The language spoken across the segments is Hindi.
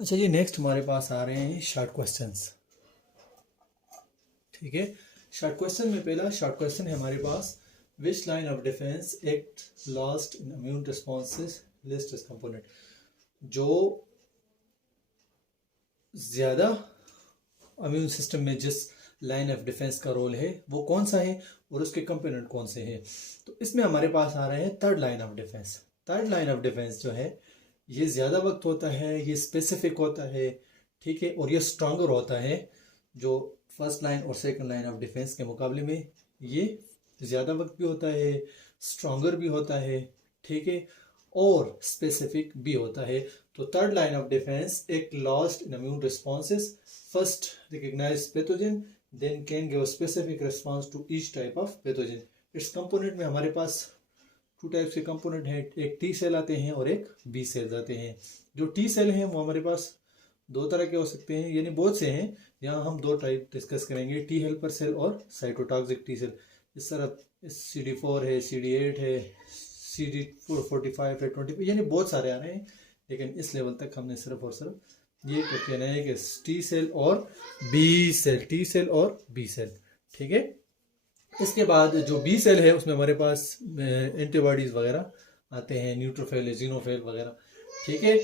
अच्छा जी, नेक्स्ट हमारे पास आ रहे हैं शॉर्ट क्वेश्चंस। ठीक है, शॉर्ट क्वेश्चन में पहला शॉर्ट क्वेश्चन है हमारे पास, which line of defence act last in immune responses list as component. जो ज्यादा इम्यून सिस्टम में जिस लाइन ऑफ डिफेंस का रोल है वो कौन सा है और उसके कंपोनेंट कौन से हैं। तो इसमें हमारे पास आ रहे हैं third line of defence. Third line of defence जो है ये ज़्यादा वक्त होता है, ये स्पेसिफिक होता है, ठीक है, और ये स्ट्रांगर होता है। जो फर्स्ट लाइन और सेकंड लाइन ऑफ डिफेंस के मुकाबले में ये ज़्यादा वक्त भी होता है, स्ट्रांगर भी होता है, ठीक है, और स्पेसिफिक भी होता है। तो थर्ड लाइन ऑफ डिफेंस एक last in immune responses, first recognise pathogen, then can give specific response to each type of pathogen. इस कंपोनेंट में हमारे पास टू टाइप्स के कंपोनेंट हैं, एक टी सेल आते हैं और एक बी सेल आते हैं। जो टी सेल हैं वो हमारे पास दो तरह के हो सकते हैं, यानी बहुत से हैं। यहाँ हम दो टाइप डिस्कस करेंगे, टी हेल्पर सेल और साइटोटॉक्सिक टी सेल। इस तरह CD4 है, CD8 है, CD45 है, 20, यानी बहुत सारे आ रहे हैं, लेकिन इस लेवल तक हमने सिर्फ और सिर्फ ये कहना है कि टी सेल और बी सेल, टी सेल और बी सेल, ठीक है। इसके बाद जो बी सेल है उसमें हमारे पास एंटीबॉडीज वगैरह आते हैं, न्यूट्रोफिल, जीनोफिल वगैरह, ठीक है।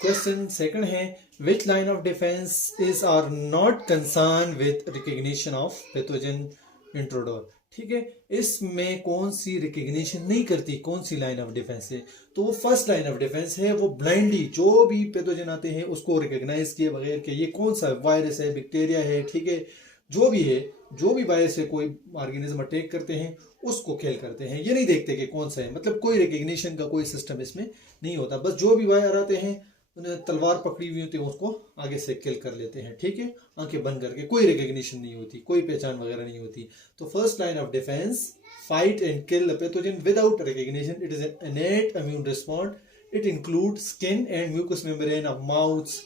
क्वेश्चन सेकंड है, which line of defence is or not concern with recognition of pathogen intruder. ठीक है, इसमें कौन सी रिकग्निशन नहीं करती, कौन सी लाइन ऑफ डिफेंस है। तो वो फर्स्ट लाइन ऑफ डिफेंस है, वो ब्लाइंडली जो भी पैथोजन आते हैं उसको रिकग्नाइज किए बगैर के ये कौन सा वायरस है, बैक्टीरिया है, ठीक है, जो भी है, जो भी वायरस से कोई ऑर्गेनिज्म अटैक करते हैं उसको किल करते हैं। ये नहीं देखते कि कौन सा है, मतलब कोई रिकग्निशन का कोई सिस्टम इसमें नहीं होता। बस जो भी वायर आते हैं उन्हें तलवार पकड़ी हुई होती है उसको आगे से किल कर लेते हैं, ठीक है, आंखें बंद करके। कोई रिकग्निशन नहीं होती, कोई पहचान वगैरह नहीं होती। तो first line of defence, fight and kill the pathogen without recognition, it is an innate immune response. It include skin and mucus membrane of mouth,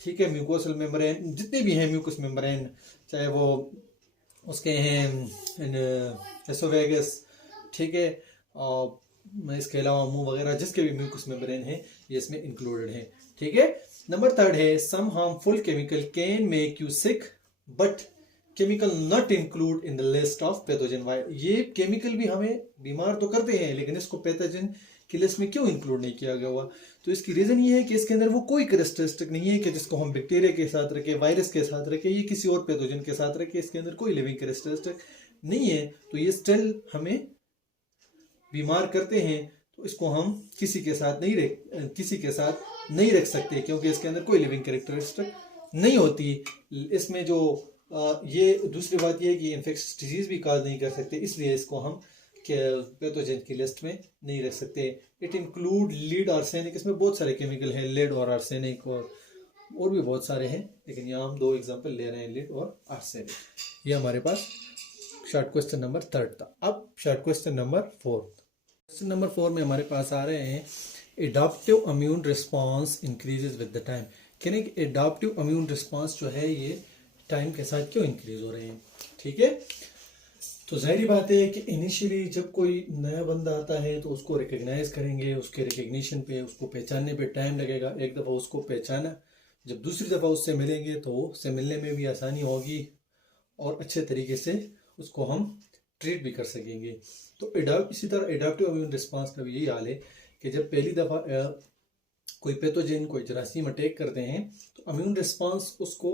ठीक है, म्यूकोसल मेम्ब्रेन जितने भी हैं म्यूकस मेम्ब्रेन, चाहे वो उसके हैं एसोवेगस, ठीक है, और इसके अलावा मुंह वगैरह जिसके भी म्यूकस मेम्ब्रेन है ये इसमें इंक्लूडेड है, ठीक है। नंबर थर्ड है, some harmful chemical can make you sick but chemical not include in the list of pathogen. ये केमिकल भी हमें बीमार तो करते हैं, लेकिन इसको पैथोजन की लिस्ट में क्यों इंक्लूड नहीं किया गया हुआ। तो इसकी रीजन ये है कि इसके अंदर वो कोई कैरेक्टरिस्टिक नहीं है कि जिसको हम बैक्टीरिया के साथ रखे, वायरस के साथ रखे, ये किसी और पैथोजन के साथ रखे। इसके अंदर कोई लिविंग कैरेक्टरिस्टिक नहीं है, तो ये स्टिल हमें बीमार करते हैं। तो इसको हम किसी के साथ नहीं रख सकते, क्योंकि इसके अंदर कोई लिविंग कैरेक्टरिस्टिक नहीं होती। इसमें जो ये दूसरी बात ये है कि इन्फेक्शियस डिजीज भी काज नहीं कर सकते, इसलिए इसको हम पैथोजन की लिस्ट में नहीं रख सकते। इट इंक्लूड लीड, आर्सेनिक, इसमें बहुत सारे केमिकल हैं, लेड और आर्सेनिक और भी बहुत सारे हैं, लेकिन यहाँ हम दो एग्जांपल ले रहे हैं, लीड और आर्सेनिक। ये हमारे पास शॉर्ट क्वेश्चन नंबर थर्ड था। अब short question number fourth. Question number 4 में हमारे पास आ रहे हैं, adaptive immune response increases with the time. कहने कि एडाप्टिव इम्यून रिस्पॉन्स जो है ये टाइम के साथ क्यों इंक्रीज हो रहे हैं, ठीक है। तो जाहिर बात है कि इनिशियली जब कोई नया बंदा आता है तो उसको रिकग्नाइज करेंगे, उसके रिकग्निशन पे, उसको पहचानने पे टाइम लगेगा। एक दफ़ा उसको पहचाना, जब दूसरी दफ़ा उससे मिलेंगे तो उससे मिलने में भी आसानी होगी और अच्छे तरीके से उसको हम ट्रीट भी कर सकेंगे। तो इसी तरह एडाप्टिव इम्यून रिस्पांस का भी यही हाल है कि जब पहली दफ़ा कोई पैथोजन, कोई जरासीम अटैक करते हैं तो इम्यून रिस्पांस उसको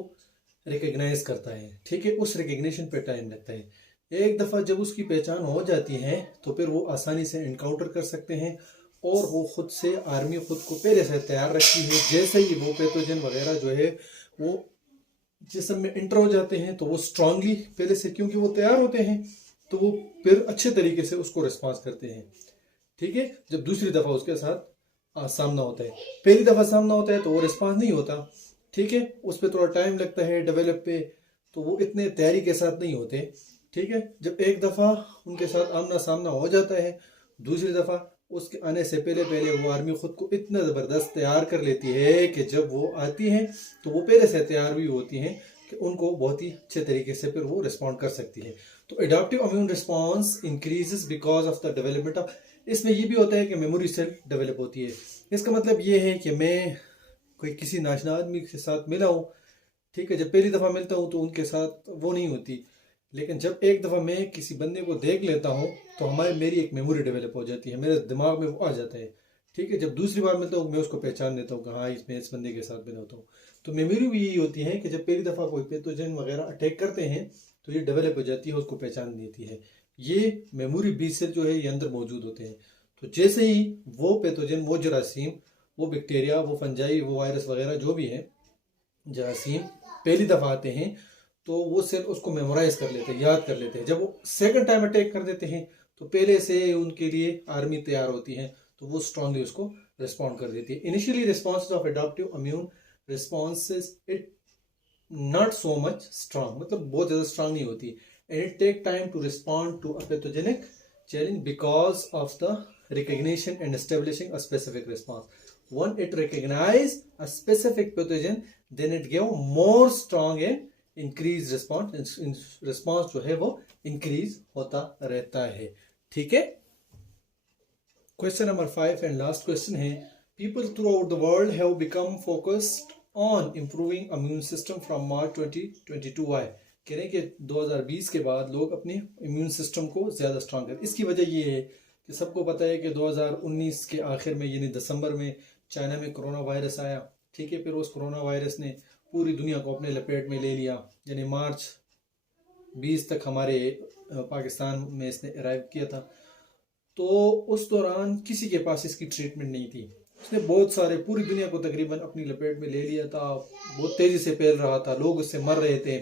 रिकग्नाइज करता है, ठीक है, उस रिकग्निशन पे टाइम लगता है। एक दफ़ा जब उसकी पहचान हो जाती है तो फिर वो आसानी से इनकाउंटर कर सकते हैं, और वो खुद से, आर्मी खुद को पहले से तैयार रखती है। जैसे ही वो पैथोजन वगैरह जो है वो जिस्म में इंटर हो जाते हैं तो वो स्ट्रांगली पहले से, क्योंकि वो तैयार होते हैं, तो वो फिर अच्छे तरीके से उसको रिस्पॉन्स करते हैं, ठीक है। जब दूसरी दफ़ा उसके साथ सामना होता है, पहली दफ़ा सामना होता है तो वो रिस्पॉन्स नहीं होता, ठीक है, उस पर थोड़ा टाइम लगता है डेवलप पे, तो वो इतने तैयारी के साथ नहीं होते, ठीक है। जब एक दफ़ा उनके साथ आमना सामना हो जाता है, दूसरी दफ़ा उसके आने से पहले पहले वो आर्मी खुद को इतना ज़बरदस्त तैयार कर लेती है कि जब वो आती हैं तो वो पहले से तैयार हुई होती हैं कि उनको बहुत ही अच्छे तरीके से फिर वो रिस्पॉन्ड कर सकती है। तो adaptive immune response increases because of the development of, इसमें ये भी होता है कि मेमोरी सेल डेवलप होती है। इसका मतलब ये है कि मैं कोई किसी नाशना आदमी के साथ मिला हूँ, ठीक है, जब पहली दफ़ा मिलता हूँ तो उनके साथ वो नहीं होती, लेकिन जब एक दफ़ा मैं किसी बंदे को देख लेता हूँ तो मेरी एक मेमोरी डेवलप हो जाती है, मेरे दिमाग में वो आ जाता है, ठीक है। जब दूसरी बार मिलता हूँ मैं उसको पहचान लेता हूँ कि हाँ इसमें इस बंदे के साथ मिला होता हूँ। तो मेमोरी भी यही होती है कि जब पहली दफ़ा कोई पैथोजन वगैरह अटैक करते हैं तो ये डेवलप हो जाती है, उसको पहचान देती है। ये मेमोरी बी सेल जो है ये अंदर मौजूद होते हैं। तो जैसे ही वो पैथोजन, वो जरासीम, वो बैक्टीरिया, वो फंजाई, वो वायरस वगैरह जो भी है, जरासीम पहली दफ़ा आते हैं तो वो सेल उसको मेमोराइज कर लेते हैं, याद कर लेते हैं। जब वो सेकंड टाइम अटैक कर देते हैं तो पहले से उनके लिए आर्मी तैयार होती है, तो वो स्ट्रांगली उसको रिस्पॉन्ड कर देती है। Initially response of adaptive immune responses it not so much strong, मतलब बहुत ज़्यादा स्ट्रांग नहीं होती, and it take time to respond to a pathogenic challenge because of the recognition and establishing a specific response. When it recognize a specific pathogen, then it give more strong and increased response. Response जो है वो increase होता रहता है, ठीक है। Question number 5 and last question है, people throughout the world have become focused on improving immune system from March 2022. Why? कह रहे हैं कि 2020 के बाद लोग अपने इम्यून सिस्टम को ज़्यादा स्ट्रांग करें। इसकी वजह ये है कि सबको पता है कि 2019 के आखिर में यानी दिसंबर में चाइना में कोरोना वायरस आया, ठीक है। फिर उस कोरोना वायरस ने पूरी दुनिया को अपने लपेट में ले लिया, यानी मार्च 20 तक हमारे पाकिस्तान में इसने अराइव किया था। तो उस दौरान किसी के पास इसकी ट्रीटमेंट नहीं थी, उसने बहुत सारे पूरी दुनिया को तकरीबन अपनी लपेट में ले लिया था, बहुत तेज़ी से फैल रहा था, लोग उससे मर रहे थे,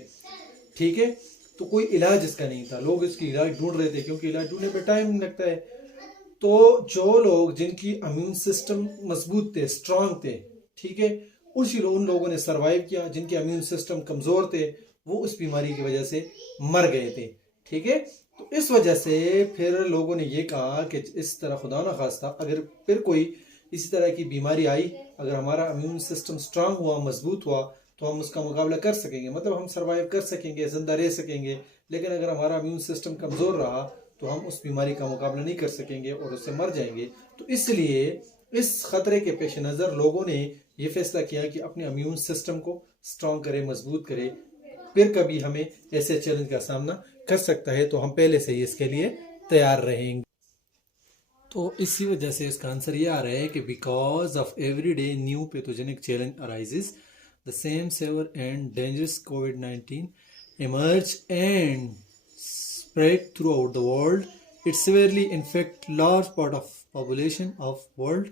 ठीक है। तो कोई इलाज इसका नहीं था, लोग इसकी इलाज ढूंढ रहे थे, क्योंकि इलाज ढूंढने पे टाइम लगता है। तो जो लोग जिनकी इम्यून सिस्टम मजबूत थे, स्ट्रांग थे, ठीक है, उन लोगों ने सरवाइव किया। जिनके इम्यून सिस्टम कमज़ोर थे वो उस बीमारी की वजह से मर गए थे, ठीक है। तो इस वजह से फिर लोगों ने ये कहा कि इस तरह खुदा ना खास्ता अगर फिर कोई इसी तरह की बीमारी आई, अगर हमारा इम्यून सिस्टम स्ट्रांग हुआ, मजबूत हुआ, तो हम उसका मुकाबला कर सकेंगे, मतलब हम सरवाइव कर सकेंगे, जिंदा रह सकेंगे। लेकिन अगर हमारा इम्यून सिस्टम कमज़ोर रहा तो हम उस बीमारी का मुकाबला नहीं कर सकेंगे और उससे मर जाएंगे। तो इसलिए इस खतरे के पेश नज़र लोगों ने ये फैसला किया कि अपने इम्यून सिस्टम को स्ट्रांग करें, मजबूत करें, फिर कभी हमें ऐसे चैलेंज का सामना कर सकता है तो हम पहले से ही इसके लिए तैयार रहेंगे। तो इसी वजह से इसका आंसर ये आ रहा है कि because of every day new pathogenic challenge arises the same severe and dangerous कोविड-19 emerge and spread throughout the world. It severely infect large part of world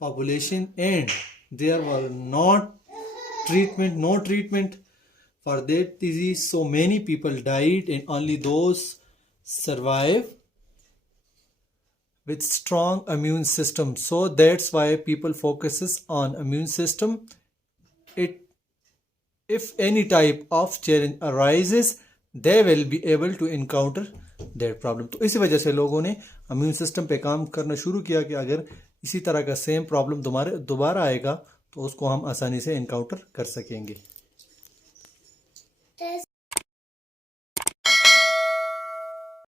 population, and there were no treatment for that disease. So many people died, and only those survive with strong immune system. So that's why people focuses on immune system. If any type of challenge arises, they will be able to encounter that problem. तो इसी वजह से लोगों ने इम्यून सिस्टम पे काम करना शुरू किया कि अगर इसी तरह का सेम प्रॉब्लम दोबारा आएगा तो उसको हम आसानी से एनकाउंटर कर सकेंगे।